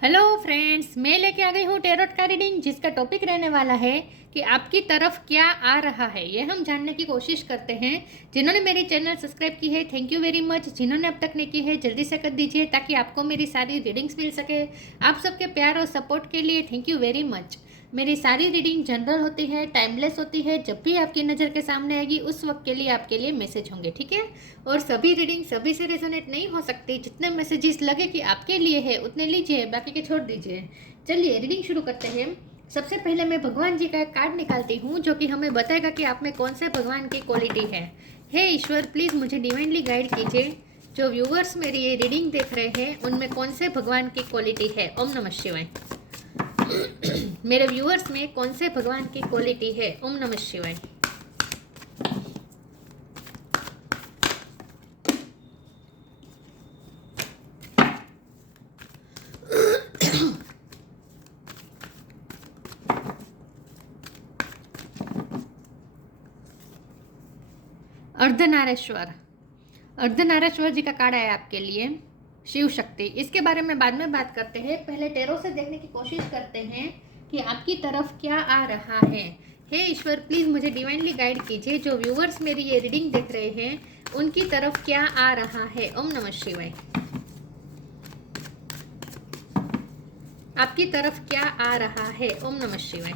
Hello friends, मैं लेके आ गई हूँ टेरोट का रीडिंग, जिसका टॉपिक रहने वाला है कि आपकी तरफ क्या आ रहा है। ये हम जानने की कोशिश करते हैं। जिन्होंने मेरी चैनल सब्सक्राइब की है, थैंक यू वेरी मच। जिन्होंने अब तक नहीं की है, जल्दी से कर दीजिए ताकि आपको मेरी सारी रीडिंग्स मिल सके। आप सबके प्यार और सपोर्ट के लिए थैंक यू वेरी मच। मेरी सारी रीडिंग जनरल होती है, टाइमलेस होती है। जब भी आपकी नज़र के सामने आएगी उस वक्त के लिए आपके लिए मैसेज होंगे, ठीक है। और सभी रीडिंग सभी से रेजोनेट नहीं हो सकती। जितने मैसेजेस लगे कि आपके लिए है उतने लीजिए, बाकी के छोड़ दीजिए। चलिए रीडिंग शुरू करते हैं। सबसे पहले मैं भगवान जी का एक कार्ड निकालती हूँ जो कि हमें बताएगा कि आप में कौन से भगवान की क्वालिटी है। हे ईश्वर, प्लीज़ मुझे डिवाइनली गाइड कीजिए। जो व्यूवर्स मेरी ये रीडिंग देख रहे हैं उनमें कौन से भगवान की क्वालिटी है। ओम नमः शिवाय। मेरे व्यूअर्स में कौन से भगवान की क्वालिटी है। ओम नमः शिवाय। अर्धनारेश्वर, अर्धनारेश्वर जी का कार्ड है आपके लिए। शिव शक्ति, इसके बारे में बाद में बात करते हैं। पहले टेरो से देखने की कोशिश करते हैं कि आपकी तरफ क्या आ रहा है। हे ईश्वर, प्लीज़ मुझे डिवाइनली गाइड कीजिए। जो व्यूवर्स मेरी ये रीडिंग देख रहे हैं उनकी तरफ क्या आ रहा है। ओम नमः शिवाय। आपकी तरफ क्या आ रहा है। ओम नमः शिवाय।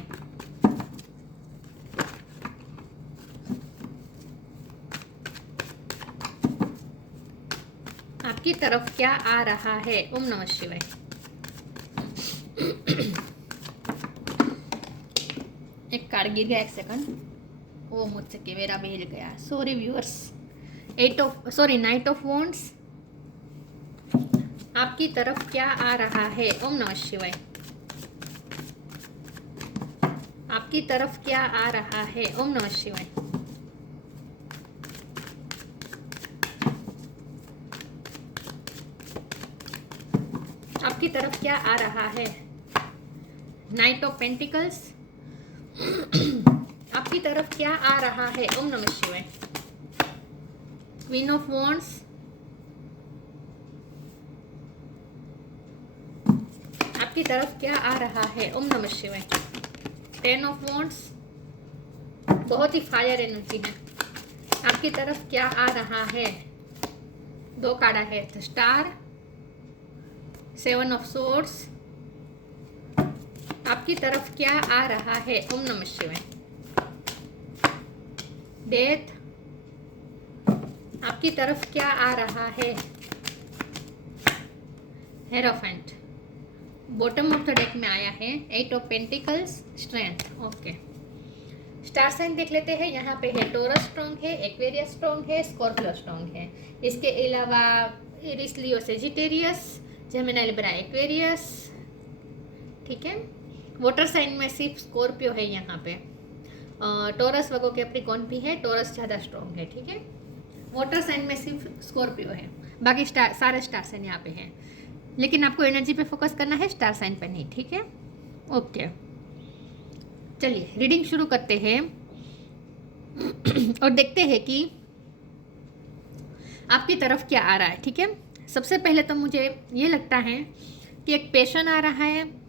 आपकी तरफ क्या आ रहा है। ओम नमः शिवाय। एक कार्ड गिर गया, एक सेकंड। वो मुझसे कि मेरा भी हिल गया, sorry viewers. Night of wands. आपकी तरफ क्या आ रहा है। ओम नमः शिवाय। आपकी तरफ क्या आ रहा है। ओम नमः शिवाय। आपकी तरफ क्या आ रहा है। Night of pentacles. आपकी तरफ क्या आ रहा है। ओम नमः शिवाय। Queen of wands. आपकी तरफ क्या आ रहा है। ओम नमः शिवाय। टेन ऑफ वॉन्ड्स, बहुत ही फायर एनर्जी है। आपकी तरफ क्या आ रहा है। दो कार्ड है, the star, seven of swords. आपकी तरफ क्या आ रहा है। ओम नमः शिवाय। डेथ। आपकी तरफ क्या आ रहा है। Hierophant, bottom of the deck में आया है। Eight of pentacles, strength. Okay, star sign देख लेते हैं। यहाँ पे है टोरस स्ट्रॉन्ग है, एक्वेरियस स्ट्रॉन्ग है, स्कॉर्पियो स्ट्रॉन्ग है। इसके अलावा Aries, Leo, Sagittarius, Gemini, Libra, Aquarius, ठीक है। वाटर साइन में सिर्फ स्कॉर्पियो है यहाँ पे। टोरस वगो कैप्रिकॉर्न भी है, टोरस ज़्यादा स्ट्रॉन्ग है, ठीक है। वाटर साइन में सिर्फ स्कॉर्पियो है, बाकी सारे स्टार साइन यहाँ पे हैं। लेकिन आपको एनर्जी पे फोकस करना है, स्टार साइन पे नहीं, ठीक है। ओके, चलिए रीडिंग शुरू करते हैं और देखते हैं कि आपकी तरफ क्या आ रहा है, ठीक है। सबसे पहले तो मुझे ये लगता है कि एक पैशन आ रहा है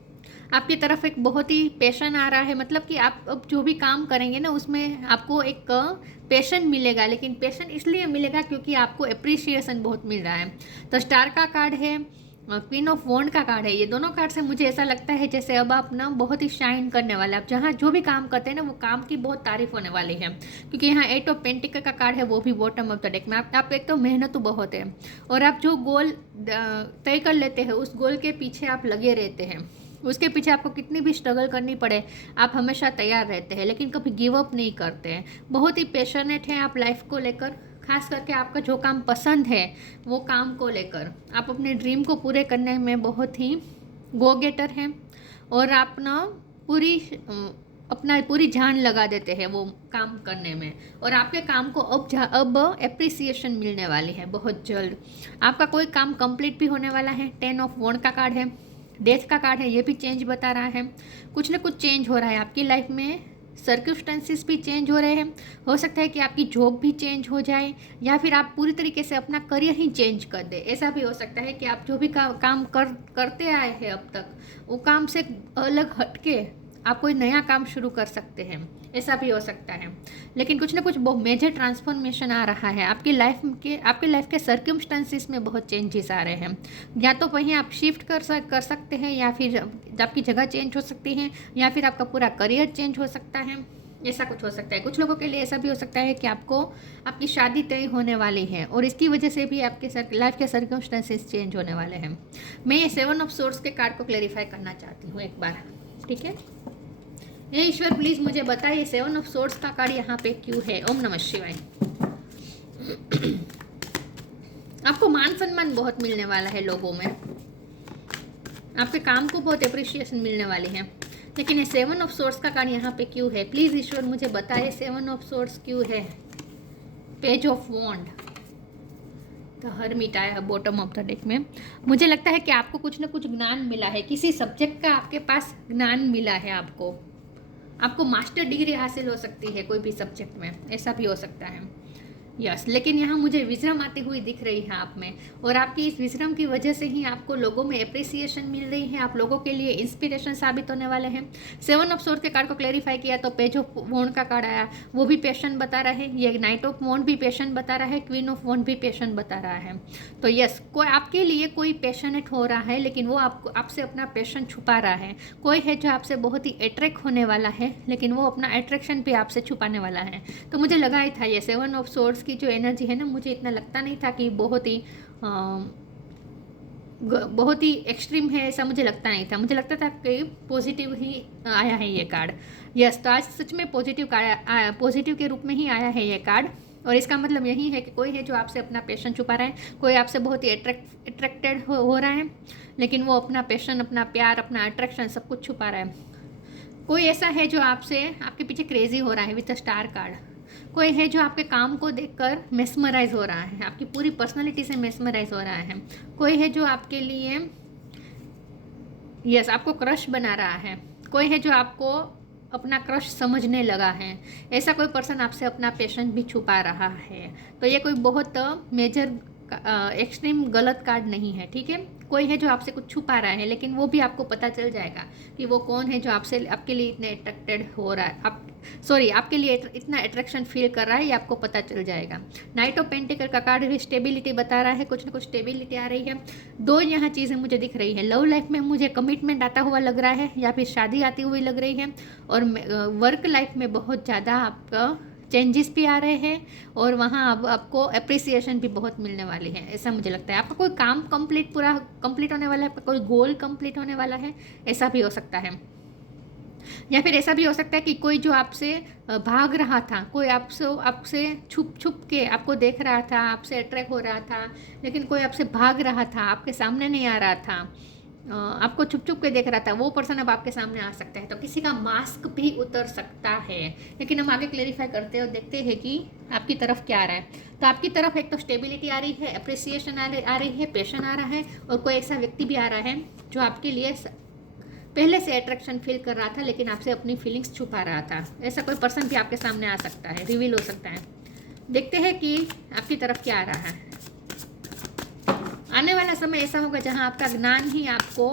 आपकी तरफ, एक बहुत ही पैशन आ रहा है। मतलब कि आप अब जो भी काम करेंगे ना उसमें आपको एक पैशन मिलेगा। लेकिन पैशन इसलिए मिलेगा क्योंकि आपको अप्रिसिएशन बहुत मिल रहा है। तो स्टार का कार्ड है, क्वीन ऑफ वॉन्ड का कार्ड है। ये दोनों कार्ड से मुझे ऐसा लगता है जैसे अब आप ना बहुत ही शाइन करने वाले, आप जहाँ जो भी काम करते हैं ना वो काम की बहुत तारीफ होने वाली है। क्योंकि यहाँ एट ऑफ पेंटिकल का कार्ड है, वो भी बॉटम ऑफ द डेक में। आप एक तो मेहनत तो बहुत है और आप जो गोल तय कर लेते हैं उस गोल के पीछे आप लगे रहते हैं। उसके पीछे आपको कितनी भी स्ट्रगल करनी पड़े आप हमेशा तैयार रहते हैं, लेकिन कभी गिव अप नहीं करते हैं। बहुत ही पैशनेट हैं आप लाइफ को लेकर, खास करके आपका जो काम पसंद है वो काम को लेकर आप अपने ड्रीम को पूरे करने में बहुत ही गो गेटर हैं। और आप ना पूरी जान लगा देते हैं वो काम करने में। और आपके काम को अब एप्रिसिएशन मिलने वाली है बहुत जल्द। आपका कोई काम कंप्लीट भी होने वाला है। 10 ऑफ वॉन्ड का कार्ड है, डेथ का कार्ड है, ये भी चेंज बता रहा है। कुछ ना कुछ चेंज हो रहा है आपकी लाइफ में। सर्कमस्टेंसेस भी चेंज हो रहे हैं, हो सकता है कि आपकी जॉब भी चेंज हो जाए, या फिर आप पूरी तरीके से अपना करियर ही चेंज कर दे। ऐसा भी हो सकता है कि आप जो भी काम करते आए हैं अब तक, वो काम से अलग हटके आप कोई नया काम शुरू कर सकते हैं, ऐसा भी हो सकता है। लेकिन कुछ ना कुछ बहुत मेजर ट्रांसफॉर्मेशन आ रहा है आपकी लाइफ के सर्कमस्टेंसेस में बहुत चेंजेस आ रहे हैं। या तो वहीं आप शिफ्ट कर सकते हैं, या फिर आपकी जगह चेंज हो सकती है, या फिर आपका पूरा करियर चेंज हो सकता है, ऐसा कुछ हो सकता है। कुछ लोगों के लिए ऐसा भी हो सकता है कि आपकी शादी तय होने वाली है और इसकी वजह से भी आपके लाइफ के सर्कमस्टेंसेस चेंज होने वाले हैं। मैं ये 7 ऑफ सोर्ड्स के कार्ड को क्लेरिफाई करना चाहती हूँ एक बार, ठीक है। हे ईश्वर प्लीज मुझे बताइए 7 ऑफ सोर्ड्स का कार्ड यहाँ पे क्यों है। ओम नमः शिवाय। आपको मान सम्मान बहुत मिलने वाला है लोगों में, आपके काम को बहुत अप्रिशिएशन मिलने वाली है। लेकिन ये 7 ऑफ सोर्ड्स का कार्ड यहाँ पे क्यों है, प्लीज ईश्वर मुझे बताइए 7 ऑफ सोर्ड्स क्यों है। Page of wand, the hermit आया बॉटम ऑफ द डेक में। मुझे लगता है कि आपको कुछ ना कुछ ज्ञान मिला है, किसी सब्जेक्ट का आपके पास ज्ञान मिला है। आपको मास्टर डिग्री हासिल हो सकती है कोई भी सब्जेक्ट में, ऐसा भी हो सकता है। यस, लेकिन यहाँ मुझे विजडम आती हुई दिख रही है आप में, और आपकी इस विजडम की वजह से ही आपको लोगों में अप्रिसिएशन मिल रही है, आप लोगों के लिए इंस्पिरेशन साबित होने वाले हैं। 7 ऑफ सोर्ड के कार्ड को क्लेरिफाई किया तो पेज ऑफ वॉन्ड का कार्ड आया, वो भी पैशन बता रहा है। ये नाइट ऑफ वॉन्ड भी पैशन बता रहा है, क्वीन ऑफ वॉन्ड भी पैशन बता रहा है। तो यस, कोई आपके लिए कोई पैशनेट हो रहा है, लेकिन वो आपसे अपना पैशन छुपा रहा है। कोई है जो आपसे बहुत ही अट्रैक्ट होने वाला है, लेकिन वो अपना अट्रैक्शन भी आपसे छुपाने वाला है। तो मुझे लगा ही था ये 7 ऑफ सोर्ड्स की जो एनर्जी है ना, मुझे इतना लगता नहीं था कि बहुत ही एक्सट्रीम है, ऐसा मुझे लगता नहीं था। मुझे लगता था कि पॉजिटिव ही आया है ये कार्ड। यस, तो आज सच में पॉजिटिव के रूप में ही आया है ये कार्ड, और इसका मतलब यही है कि कोई है जो आपसे अपना पैशन छुपा रहा है, कोई आपसे बहुत ही अट्रैक्टेड हो रहा है, लेकिन वो अपना पैशन, अपना प्यार, अपना अट्रैक्शन सब कुछ छुपा रहा है। कोई ऐसा है जो आपके पीछे क्रेजी हो रहा है विद द स्टार कार्ड। कोई है जो आपके काम को देखकर मेस्मराइज हो रहा है, आपकी पूरी पर्सनालिटी से मेस्मराइज हो रहा है। कोई है जो आपके लिए आपको क्रश बना रहा है। कोई है जो आपको अपना क्रश समझने लगा है। ऐसा कोई पर्सन आपसे अपना पैशन भी छुपा रहा है। तो ये कोई बहुत मेजर एक्सट्रीम गलत कार्ड नहीं है, ठीक है। कोई है जो आपसे कुछ छुपा रहा है, लेकिन वो भी आपको पता चल जाएगा कि वो कौन है जो आपके लिए इतने अट्रैक्टेड हो रहा है, आपके लिए इतना अट्रैक्शन फील कर रहा है, ये आपको पता चल जाएगा। नाइट ऑफ पेंटिकल का कार्ड भी स्टेबिलिटी बता रहा है, कुछ ना कुछ स्टेबिलिटी आ रही है। दो यहाँ चीज़ें मुझे दिख रही है। लव लाइफ में मुझे कमिटमेंट आता हुआ लग रहा है, या फिर शादी आती हुई लग रही है, और वर्क लाइफ में बहुत ज़्यादा आपका चेंजेस भी आ रहे हैं, और वहाँ अब आपको अप्रिसिएशन भी बहुत मिलने वाली है, ऐसा मुझे लगता है। आपका कोई काम पूरा कंप्लीट होने वाला है, आपका कोई गोल कंप्लीट होने वाला है, ऐसा भी हो सकता है। या फिर ऐसा भी हो सकता है कि कोई जो आपसे भाग रहा था, कोई आपसे छुप के आपको देख रहा था, आपसे अट्रैक्ट हो रहा था, लेकिन कोई आपसे भाग रहा था, आपके सामने नहीं आ रहा था, आपको छुप के देख रहा था, वो पर्सन अब आपके सामने आ सकता है। तो किसी का मास्क भी उतर सकता है। लेकिन हम आगे क्लेरिफाई करते हैं और देखते हैं कि आपकी तरफ क्या आ रहा है। तो आपकी तरफ एक तो स्टेबिलिटी आ रही है, अप्रिसिएशन आ रही है, पैशन आ रहा है, और कोई ऐसा व्यक्ति भी आ रहा है जो आपके लिए पहले से अट्रैक्शन फील कर रहा था, लेकिन आपसे अपनी फीलिंग्स छुपा रहा था। ऐसा कोई पर्सन भी आपके सामने आ सकता है, रिवील हो सकता है। देखते हैं कि आपकी तरफ क्या आ रहा है। आने वाला समय ऐसा होगा जहां आपका ज्ञान ही आपको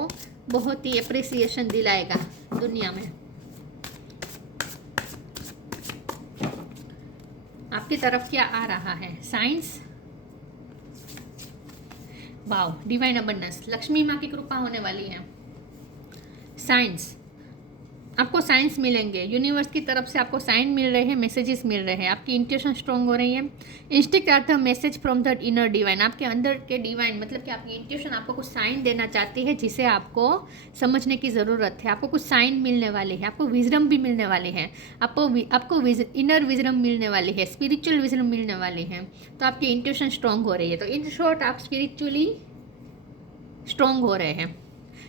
बहुत ही अप्रिसिएशन दिलाएगा दुनिया में। आपकी तरफ क्या आ रहा है? साइंस, वाव, डिवाइन अबंडेंस, लक्ष्मी माँ की कृपा होने वाली है। साइंस, आपको साइंस मिलेंगे, यूनिवर्स की तरफ से आपको साइन मिल रहे हैं, मैसेजेस मिल रहे हैं, आपकी इंट्यूशन स्ट्रॉन्ग हो रही है। Instinct are the message from the inner divine, आपके अंदर के डिवाइन, मतलब कि आपकी इंट्यूशन आपको कुछ साइन देना चाहती है जिसे आपको समझने की ज़रूरत है। आपको कुछ साइन मिलने वाले हैं, आपको विजडम भी मिलने वाले हैं, आपको इनर विजडम मिलने वाली है, स्पिरिचुअल विजडम मिलने वाली है। तो आपकी इंट्यूशन स्ट्रॉन्ग हो रही है। तो इन शॉर्ट आप स्पिरिचुअली स्ट्रॉन्ग हो रहे हैं।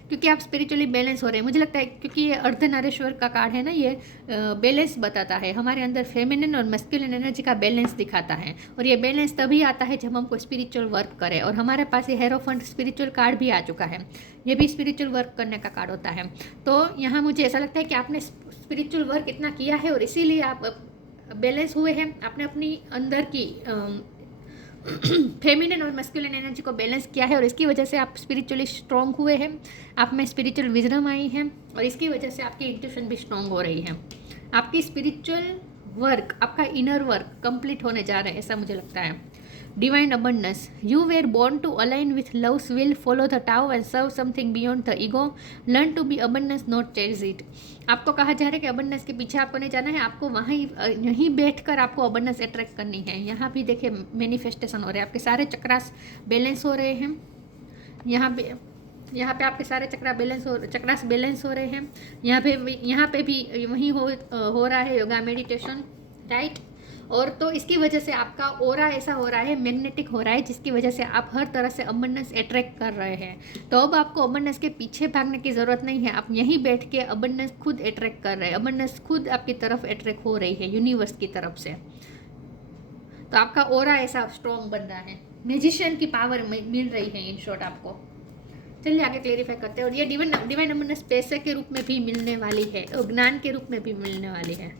क्योंकि आप स्पिरिचुअली बैलेंस हो रहे हैं। मुझे लगता है क्योंकि ये अर्धनारीश्वर का कार्ड है ना, ये बैलेंस बताता है, हमारे अंदर फेमिनिन और मैस्कुलिन एनर्जी का बैलेंस दिखाता है। और ये बैलेंस तभी आता है जब हम कोई स्पिरिचुअल वर्क करें। और हमारे पास ये हेरोफेंट स्पिरिचुअल कार्ड भी आ चुका है, ये भी स्पिरिचुअल वर्क करने का कार्ड होता है। तो यहाँ मुझे ऐसा लगता है कि आपने स्पिरिचुअल वर्क इतना किया है और इसीलिए आप बैलेंस हुए हैं। आपने अपनी अंदर की फेमिनिन और मैस्कुलिन एनर्जी को बैलेंस किया है और इसकी वजह से आप स्पिरिचुअली स्ट्रॉन्ग हुए हैं, आप में स्पिरिचुअल विजडम आई है और इसकी वजह से आपकी इंट्यूशन भी स्ट्रॉन्ग हो रही है। आपकी स्पिरिचुअल वर्क, आपका इनर वर्क कंप्लीट होने जा रहा है, ऐसा मुझे लगता है। Divine abundance, you were born to align with love's will, follow the tao and serve something beyond the ego, learn to be abundance not chase it. आपको कहा जा रहा है कि अबंडेंस के पीछे आपको नहीं जाना है, आपको वहीं यहीं बैठकर आपको अबंडेंस अट्रैक्ट करनी है। यहाँ भी देखिए मैनिफेस्टेशन हो रहे हैं, आपके सारे चक्रास बैलेंस हो रहे हैं। यहाँ पे आपके सारे चक्रास बैलेंस हो रहे हैं। यहाँ पे भी वही हो रहा है योगा मेडिटेशन, राइट। और तो इसकी वजह से आपका ओरा ऐसा हो रहा है, मैग्नेटिक हो रहा है, जिसकी वजह से आप हर तरह से अबंडेंस अट्रैक्ट कर रहे हैं। तो अब आपको अबंडेंस के पीछे भागने की ज़रूरत नहीं है, आप यहीं बैठ के अबंडेंस खुद अट्रैक्ट कर रहे हैं, अबंडेंस खुद आपकी तरफ अट्रैक्ट हो रही है यूनिवर्स की तरफ से। तो आपका ओरा ऐसा स्ट्रॉन्ग बन रहा है, मैजिशियन की पावर मिल रही है इन शॉर्ट आपको। चलिए आगे क्लेरिफाई करते हैं। और ये डिवाइन अबंडेंस पैसे के रूप में भी मिलने वाली है और ज्ञान के रूप में भी मिलने वाली है।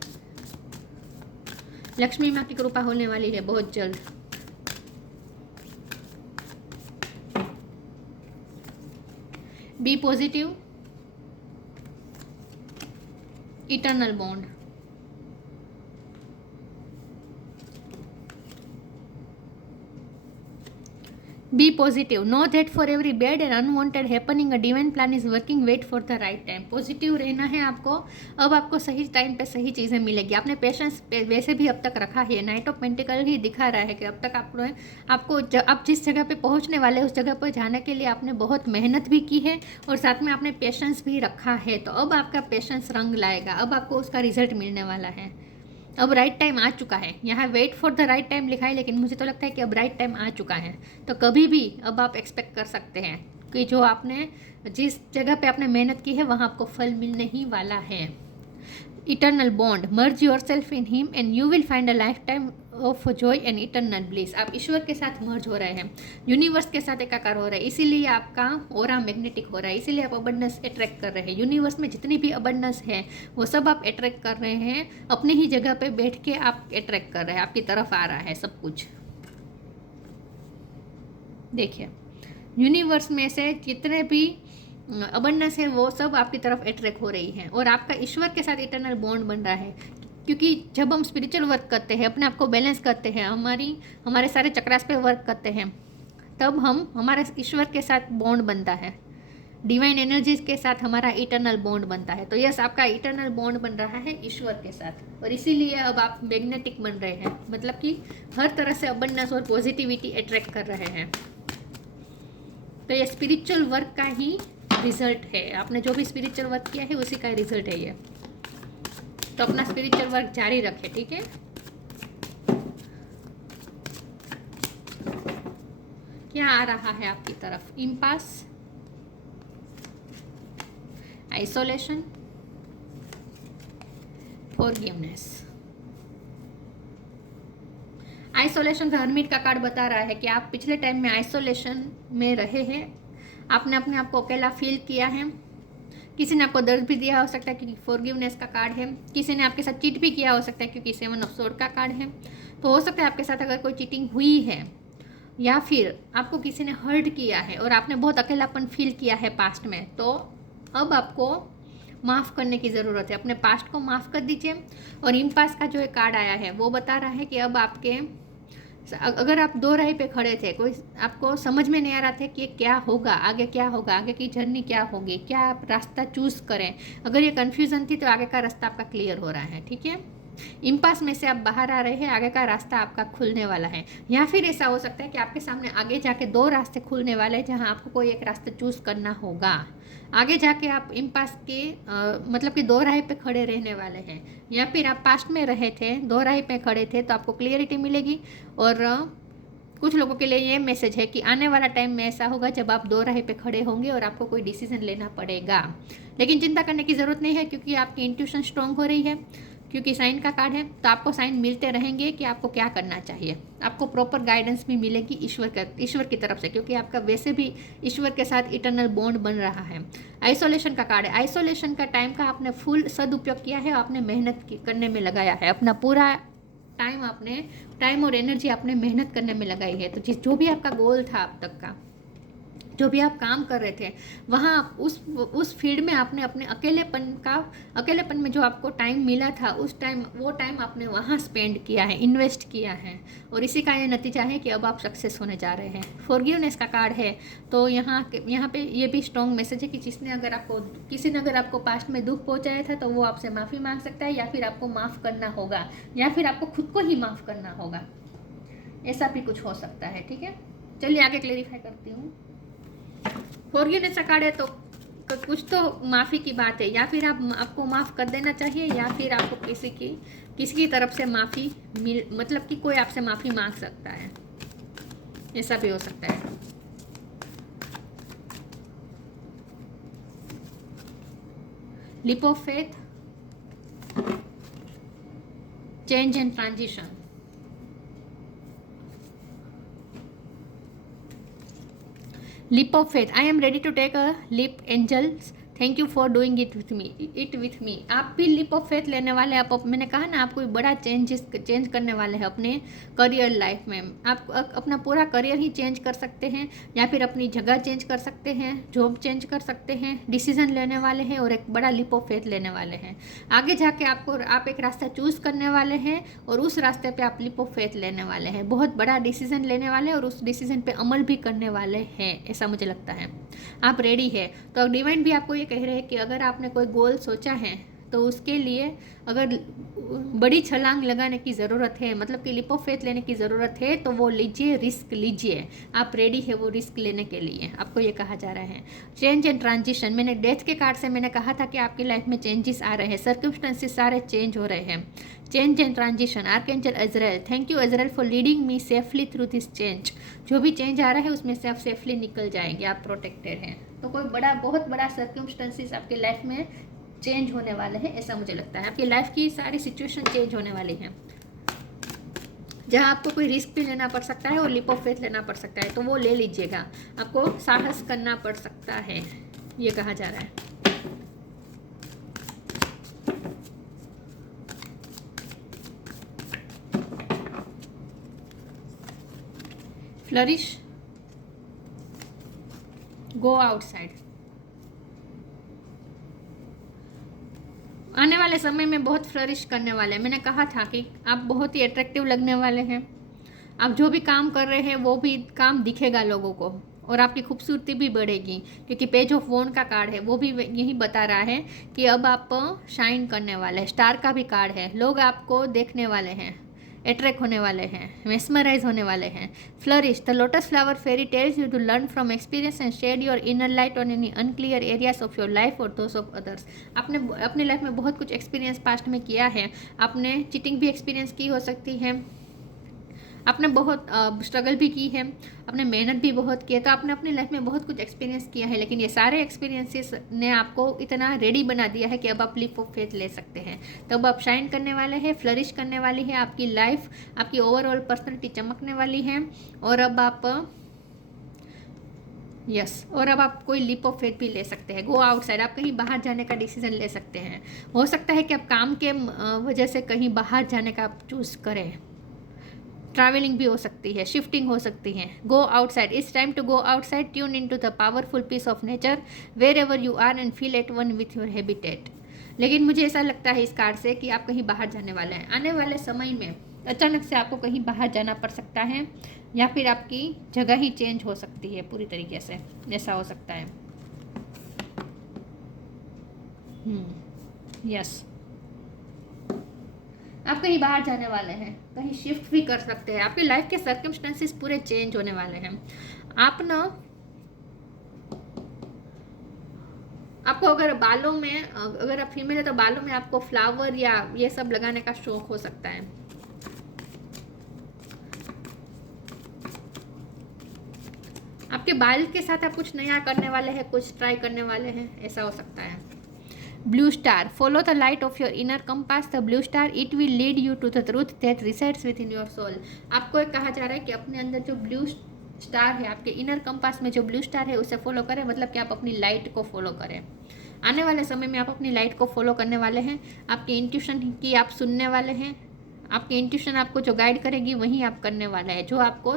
लक्ष्मी माँ की कृपा होने वाली है बहुत जल्द। Be positive, eternal bond. Be positive, know that for every bad and unwanted happening a divine plan is working, wait for the right time. Positive रहना है आपको, अब आपको सही टाइम पे सही चीज़ें मिलेगी। आपने पेशेंस वैसे भी अब तक रखा है, नाइट ऑफ पेंटिकल ही दिखा रहा है कि अब तक आपको आप जिस जगह पे पहुंचने वाले उस जगह पर जाने के लिए आपने बहुत मेहनत भी की है और साथ में आपने पेशेंस भी रखा है। तो अब आपका पेशेंस रंग लाएगा, अब आपको उसका रिजल्ट मिलने वाला है। अब राइट टाइम आ चुका है, यहाँ wait for the right time लिखा है, लेकिन मुझे तो लगता है कि अब राइट टाइम आ चुका है। तो कभी भी अब आप एक्सपेक्ट कर सकते हैं कि जो आपने जिस जगह पे आपने मेहनत की है वहाँ आपको फल मिलने ही वाला है। Eternal bond, merge your self in him and you will find a life time of Joy and eternal bliss. आप ईश्वर के साथ मर्ज हो रहे हैं, यूनिवर्स के साथ एकाकार हो रहे हैं, इसीलिए आपका ओरा मैग्नेटिक हो रहा है, इसीलिए आप अबंडेंस अट्रैक्ट कर रहे हैं। यूनिवर्स में जितनी भी अबंडेंस है वो सब आप अट्रैक्ट कर रहे हैं, अपनी ही जगह पे बैठ के आप अट्रैक्ट कर रहे हैं, आपकी तरफ आ रहा है सब कुछ। देखिए यूनिवर्स में से जितने भी अबंडेंस है वो सब आपकी तरफ अट्रैक्ट हो रही है और आपका ईश्वर के साथ इटर्नल बॉन्ड बन रहा है। क्योंकि जब हम स्पिरिचुअल वर्क करते हैं, अपने आप को बैलेंस करते हैं, हमारे सारे चक्रास पे वर्क करते हैं, तब हमारे ईश्वर के साथ बॉन्ड बनता है, डिवाइन एनर्जीज के साथ हमारा इटर्नल बॉन्ड बनता है। तो यस, आपका इटर्नल बॉन्ड बन रहा है ईश्वर के साथ और इसीलिए अब आप मैग्नेटिक बन रहे हैं, मतलब कि हर तरह से अबंडेंस और पॉजिटिविटी अट्रैक्ट कर रहे हैं। तो ये स्पिरिचुअल वर्क का ही रिजल्ट है, आपने जो भी स्पिरिचुअल वर्क किया है उसी का रिजल्ट है ये। तो अपना स्पिरिचुअल वर्क जारी रखें, ठीक है। क्या आ रहा है आपकी तरफ? Impasse, isolation, forgiveness. आइसोलेशन का हर्मिट का कार्ड बता रहा है कि आप पिछले टाइम में आइसोलेशन में रहे हैं, आपने अपने आप को अकेला फील किया है, किसी ने आपको दर्द भी दिया हो सकता है क्योंकि फॉरगिवनेस का कार्ड है, किसी ने आपके साथ चीट भी किया हो सकता है क्योंकि 7 ऑफ सोर्ड का कार्ड है। तो हो सकता है आपके साथ अगर कोई चीटिंग हुई है या फिर आपको किसी ने हर्ट किया है और आपने बहुत अकेलापन फील किया है पास्ट में, तो अब आपको माफ़ करने की ज़रूरत है, अपने पास्ट को माफ़ कर दीजिए। और इम्पास का जो एक कार्ड आया है वो बता रहा है कि अब आपके अगर आप दो राह पे खड़े थे, कोई आपको समझ में नहीं आ रहा था कि क्या होगा, आगे क्या होगा, आगे की जर्नी क्या होगी, क्या आप रास्ता चूज़ करें, अगर ये कन्फ्यूज़न थी तो आगे का रास्ता आपका क्लियर हो रहा है, ठीक है। इम्पास में से आप बाहर आ रहे हैं, आगे का रास्ता आपका खुलने वाला है। या फिर ऐसा हो सकता है कि आपके सामने आगे जाके 2 रास्ते खुलने वाले हैं जहां आपको कोई एक रास्ता चूज़ करना होगा। आगे जाके आप इम्पास के मतलब कि 2 राह पे खड़े रहने वाले हैं, या फिर आप पास्ट में रहे थे 2 राह पे खड़े थे तो आपको क्लियरिटी मिलेगी और कुछ लोगों के लिए ये मैसेज है कि आने वाला टाइम में ऐसा होगा जब आप दो राह पे खड़े होंगे और आपको कोई डिसीजन लेना पड़ेगा, लेकिन चिंता करने की ज़रूरत नहीं है क्योंकि आपकी इंट्यूशन स्ट्रांग हो रही है, क्योंकि साइन का कार्ड है। तो आपको साइन मिलते रहेंगे कि आपको क्या करना चाहिए। आपको प्रॉपर गाइडेंस भी मिलेगी ईश्वर की तरफ से, क्योंकि आपका वैसे भी ईश्वर के साथ इटर्नल बॉन्ड बन रहा है। आइसोलेशन का कार्ड है। आइसोलेशन का टाइम का आपने फुल सदुपयोग किया है, आपने मेहनत करने में लगाया है, अपना पूरा टाइम और एनर्जी आपने मेहनत करने में लगाई है। तो जो भी आपका गोल था अब तक का, जो भी आप काम कर रहे थे, वहाँ उस फील्ड में आपने अपने अकेलेपन में जो आपको टाइम मिला था, वो टाइम आपने वहाँ स्पेंड किया है, इन्वेस्ट किया है, और इसी का ये नतीजा है कि अब आप सक्सेस होने जा रहे हैं। फॉरगिवनेस का कार्ड है। तो यहाँ पे ये भी स्ट्रॉन्ग मैसेज है कि किसी ने अगर आपको पास्ट में दुख पहुँचाया था तो वो आपसे माफ़ी मांग सकता है, या फिर आपको माफ़ करना होगा, या फिर आपको खुद को ही माफ़ करना होगा। ऐसा भी कुछ हो सकता है। ठीक है, चलिए आगे क्लेरिफाई करती हूँ। फॉरगिवनेस का कार्ड है तो कुछ तो माफ़ी की बात है, या फिर आपको माफ़ कर देना चाहिए, या फिर आपको किसी की तरफ से माफ़ी मतलब कि कोई आपसे माफ़ी मांग सकता है, ऐसा भी हो सकता है। Leap of faith, change and transition. Leap of faith. I am ready to take a leap, angels. Thank you for doing it with me. आप भी लीप ऑफ फेथ लेने वाले हैं। मैंने कहा ना, आप कोई बड़ा चेंज करने वाले हैं अपने करियर लाइफ में। आप अपना पूरा करियर ही चेंज कर सकते हैं, या फिर अपनी जगह चेंज कर सकते हैं, जॉब चेंज कर सकते हैं, डिसीजन लेने वाले हैं और एक बड़ा लीप ऑफ फेथ लेने वाले हैं। आगे जाके आप एक रास्ता चूज़ करने वाले हैं और उस रास्ते पर आप लीप ऑफ फेथ लेने वाले हैं। बहुत बड़ा डिसीजन लेने वाले हैं और उस डिसीजन पर अमल भी करने वाले हैं, ऐसा मुझे लगता है। आप रेडी है। तो डिवाइन भी आपको कह रहे हैं कि अगर आपने कोई गोल सोचा है तो उसके लिए अगर बड़ी छलांग लगाने की ज़रूरत है, मतलब कि लीप ऑफ फेथ लेने की ज़रूरत है, तो वो लीजिए, रिस्क लीजिए। आप रेडी है वो रिस्क लेने के लिए, आपको ये कहा जा रहा है। चेंज एंड ट्रांजिशन, मैंने डेथ के कार्ड से मैंने कहा था कि आपकी लाइफ में चेंजेस आ रहे हैं, सर्कमस्टेंसेस सारे चेंज हो रहे हैं। Change and transition, archangel Azrael, thank you Azrael for leading me safely through this change. जो भी चेंज आ रहा है उसमें से आप सेफली निकल जाएंगे, आप प्रोटेक्टेड हैं। तो कोई बहुत बड़ा सर्कमस्टेंसेस आपके लाइफ में चेंज होने वाले हैं, ऐसा मुझे लगता है। आपकी लाइफ की सारी सिचुएशन चेंज होने वाली हैं, जहाँ आपको कोई रिस्क भी लेना पड़ सकता है और लीप ऑफ फेथ लेना पड़ सकता है, तो वो ले लीजिएगा। आपको साहस करना पड़ सकता है, ये कहा जा रहा है। Flourish, go outside. आने वाले समय में बहुत फ्लरिश करने वाले हैं। मैंने कहा था कि आप बहुत ही अट्रैक्टिव लगने वाले हैं। आप जो भी काम कर रहे हैं वो भी काम दिखेगा लोगों को, और आपकी खूबसूरती भी बढ़ेगी, क्योंकि पेज ऑफ वॉन्ड का कार्ड है, वो भी यही बता रहा है कि अब आप शाइन करने वाले हैं। स्टार का भी कार्ड है, लोग आपको देखने वाले हैं, अट्रैक्ट होने वाले हैं, मेस्मराइज होने वाले हैं। Flourish, the lotus flower fairy tells you to learn from experience and shed your inner light on any unclear areas of your life और दोस ऑफ अदर्स। आपने अपनी लाइफ में बहुत कुछ एक्सपीरियंस पास्ट में किया है। आपने चीटिंग भी एक्सपीरियंस की हो सकती है, आपने बहुत स्ट्रगल भी की है, आपने मेहनत भी बहुत की है, तो आपने अपनी लाइफ में बहुत कुछ एक्सपीरियंस किया है। लेकिन ये सारे एक्सपीरियंसेस ने आपको इतना रेडी बना दिया है कि अब आप लीप ऑफ फेथ ले सकते हैं। तो अब आप शाइन करने वाले हैं, फ्लरिश करने वाली है आपकी लाइफ, आपकी ओवरऑल पर्सनैलिटी चमकने वाली है। और अब आप और अब आप कोई लीप ऑफ फेथ भी ले सकते हैं। गो आउटसाइड, आप कहीं बाहर जाने का डिसीजन ले सकते हैं। हो सकता है कि आप काम के वजह से कहीं बाहर जाने का आप चूज़ करें। ट्रैवलिंग भी हो सकती है, शिफ्टिंग हो सकती है। Go outside, it's time to go outside, tune in to the powerful peace of nature wherever you are and feel at one with your habitat. लेकिन मुझे ऐसा लगता है इस कार्ड से कि आप कहीं बाहर जाने वाले हैं। आने वाले समय में अचानक से आपको कहीं बाहर जाना पड़ सकता है, या फिर आपकी जगह ही चेंज हो सकती है पूरी तरीके से, ऐसा हो सकता है। यस, आप कहीं बाहर जाने वाले हैं, कहीं शिफ्ट भी कर सकते हैं। आपकी लाइफ के सर्कमस्टेंसेस पूरे चेंज होने वाले हैं। आपको अगर बालों में, अगर आप फीमेल है तो बालों में आपको फ्लावर या ये सब लगाने का शौक हो सकता है। आपके बाल के साथ आप कुछ नया करने वाले हैं, कुछ ट्राई करने वाले हैं, ऐसा हो सकता है। Blue star, follow the light of your inner compass the blue star, it will lead you to the truth that resides within your soul. आपको एक कहा जा रहा है कि अपने अंदर जो ब्लू स्टार है, आपके इनर कंपास में जो ब्लू स्टार है उसे फॉलो करें, मतलब कि आप अपनी लाइट को फॉलो करें। आने वाले समय में आप अपनी लाइट को फॉलो करने वाले हैं, आपके इंट्यूशन की आप सुनने वाले हैं, आपकी इंट्यूशन आपको जो गाइड करेगी वही आप करने वाला है, जो आपको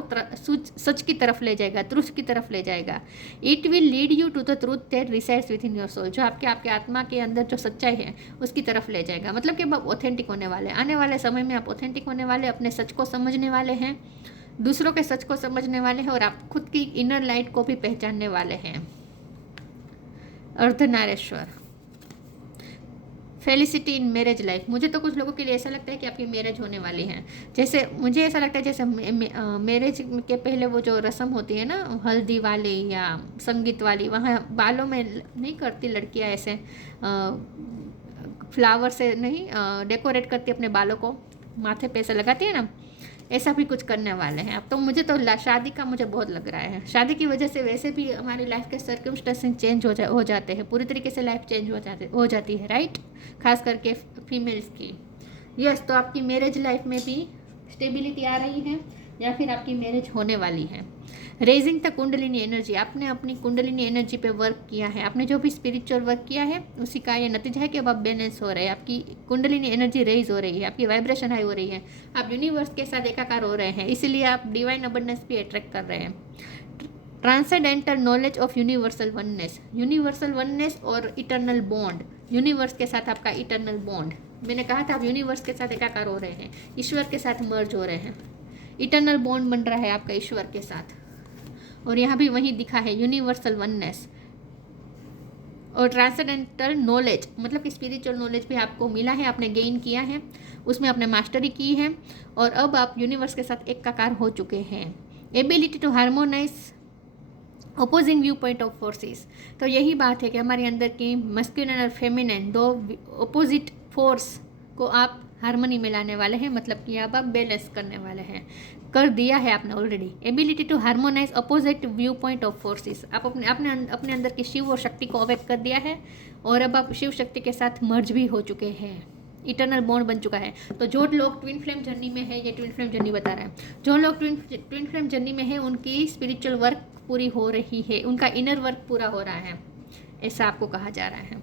सच की तरफ ले जाएगा, ट्रुथ की तरफ ले जाएगा। It will lead you to the truth that resides within your soul, जो आपके आत्मा के अंदर जो सच्चाई है उसकी तरफ ले जाएगा। मतलब कि आप ऑथेंटिक होने वाले, आने वाले समय में आप ऑथेंटिक होने वाले, अपने सच को समझने वाले हैं, दूसरों के सच को समझने वाले हैं, और आप खुद की इनर लाइट को भी पहचानने वाले हैं। Ardhanarishvara, felicity in marriage life. मुझे तो कुछ लोगों के लिए ऐसा लगता है कि आपकी मैरिज होने वाली है। जैसे मुझे ऐसा लगता है जैसे मैरिज के पहले वो जो रस्म होती है ना, हल्दी वाली या संगीत वाली, वहाँ बालों में नहीं करती लड़कियाँ ऐसे फ्लावर से नहीं डेकोरेट करती अपने बालों को, माथे पे ऐसा लगाती है ना, ऐसा भी कुछ करने वाले हैं। अब तो मुझे तो शादी का मुझे बहुत लग रहा है। शादी की वजह से वैसे भी हमारी लाइफ के सर्कमस्टेंसेस चेंज हो जाते हैं, पूरी तरीके से लाइफ चेंज हो जाती है, राइट, खास करके फीमेल्स की। यस, तो आपकी मैरिज लाइफ में भी स्टेबिलिटी आ रही है या फिर आपकी मैरिज होने वाली है। रेजिंग द कुंडलिनी एनर्जी, आपने अपनी कुंडलिनी एनर्जी पे वर्क किया है, आपने जो भी स्पिरिचुअल वर्क किया है उसी का ये नतीजा है कि अब आप बैलेंस हो रहे हैं, आपकी कुंडलिनी एनर्जी रेज हो रही है, आपकी वाइब्रेशन हाई हो रही है, आप यूनिवर्स के साथ एकाकार हो रहे हैं, इसीलिए आप डिवाइन अबंडेंस भी अट्रैक्ट कर रहे हैं। Transcendental knowledge of universal oneness और इटर्नल बॉन्ड, यूनिवर्स के साथ आपका इटर्नल बॉन्ड, मैंने कहा था आप यूनिवर्स के साथ एकाकार हो रहे हैं, ईश्वर के साथ मर्ज हो रहे हैं, इटर्नल बॉन्ड बन रहा है आपका ईश्वर के साथ। और यहाँ भी वही दिखा है यूनिवर्सल वननेस और ट्रांसेंडेंटल नॉलेज, मतलब कि स्पिरिचुअल नॉलेज भी आपको मिला है, आपने गेन किया है, उसमें आपने मास्टरी की है और अब आप यूनिवर्स के साथ एकाकार हो चुके हैं। Ability to harmonise opposing view point of forces, तो यही बात है कि हमारे अंदर की मस्कुलिन और फेमिनिन दो अपोजिट फोर्स को आप हार्मनी में लाने वाले हैं, मतलब कि अब आप बैलेंस करने वाले हैं, कर दिया है आपने already. Ability to harmonise opposite view point of forces, आप अपने अंदर की शिव और शक्ति को अवेक कर दिया है और अब आप शिव शक्ति के साथ मर्ज भी हो चुके हैं, इटर्नल बॉन्ड बन चुका है। तो जो लोग ट्विन फ्लेम जर्नी में है, ये ट्विन फ्लेम जर्नी बता रहा है, जो लोग ट्विन फ्लेम जर्नी में है उनकी स्पिरिचुअल वर्क पूरी हो रही है, उनका इनर वर्क पूरा हो रहा है, ऐसा आपको कहा जा रहा है,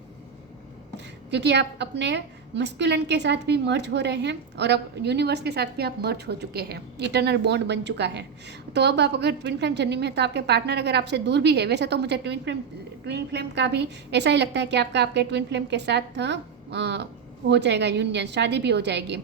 क्योंकि आप अपने मस्कुलिन के साथ भी मर्ज हो रहे हैं और अब यूनिवर्स के साथ भी आप मर्ज हो चुके हैं, इटर्नल बॉन्ड बन चुका है। तो अब आप अगर ट्विन फ्लेम जर्नी में है तो आपके पार्टनर अगर आपसे दूर भी है, वैसे तो मुझे ट्विन फ्लेम का भी ऐसा ही लगता है कि आपके ट्विन फ्लेम के साथ हो जाएगा यूनियन, शादी भी हो जाएगी,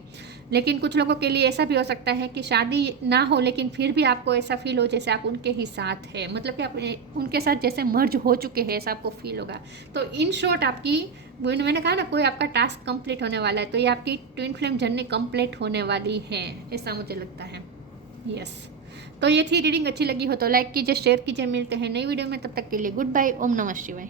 लेकिन कुछ लोगों के लिए ऐसा भी हो सकता है कि शादी ना हो लेकिन फिर भी आपको ऐसा फील हो जैसे आप उनके ही साथ है, मतलब कि आप उनके साथ जैसे मर्ज हो चुके हैं, ऐसा आपको फील होगा। तो इन शॉर्ट आपकी, मैंने कहा ना, कोई आपका टास्क कंप्लीट होने वाला है, तो ये आपकी ट्विन फ्लेम जर्नी कंप्लीट होने वाली है, ऐसा मुझे लगता है। यस, तो ये थी रीडिंग। अच्छी लगी हो तो लाइक कीजिए, शेयर कीजिए, मिलते हैं नई वीडियो में, तब तक के लिए गुड बाय, ओम नमः शिवाय।